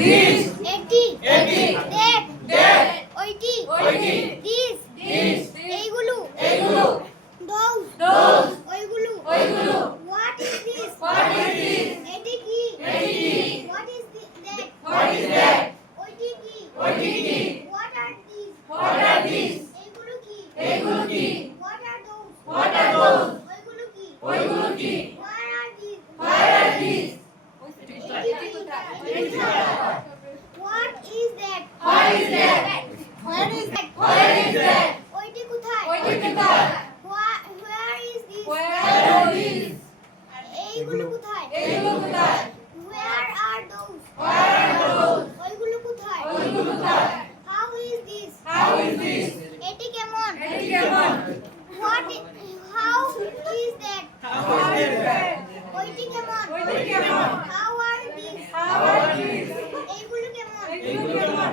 this, এটি এটি, that that, ওইটি ওইটি, this this, এইগুলো এইগুলো, those those, ওইগুলো ওইগুলো, what is this what is this, এটি কি এটি কি, what is that what is that, ওইটি কি ওইটি কি, what are these what are these, এইগুলো কি এইগুলো কি, what are those what are those, ওইগুলো কি ওইগুলো কি, where are these where are these, এটি কোথায় what is that what is that, where is that where is that, ওইটি কোথায় ওইটি কোথায়, where is this where are these, এইগুলো কোথায় এইগুলো কোথায়, where are those where are those, ওইগুলো কোথায় ওইগুলো কোথায়, how is this how is this, এটি কেমন এটি কেমন, what how is that how is that, ওইটি কেমন ওইটি কেমন, how are these how are these, এইগুলো কেমন এইগুলো কেমন,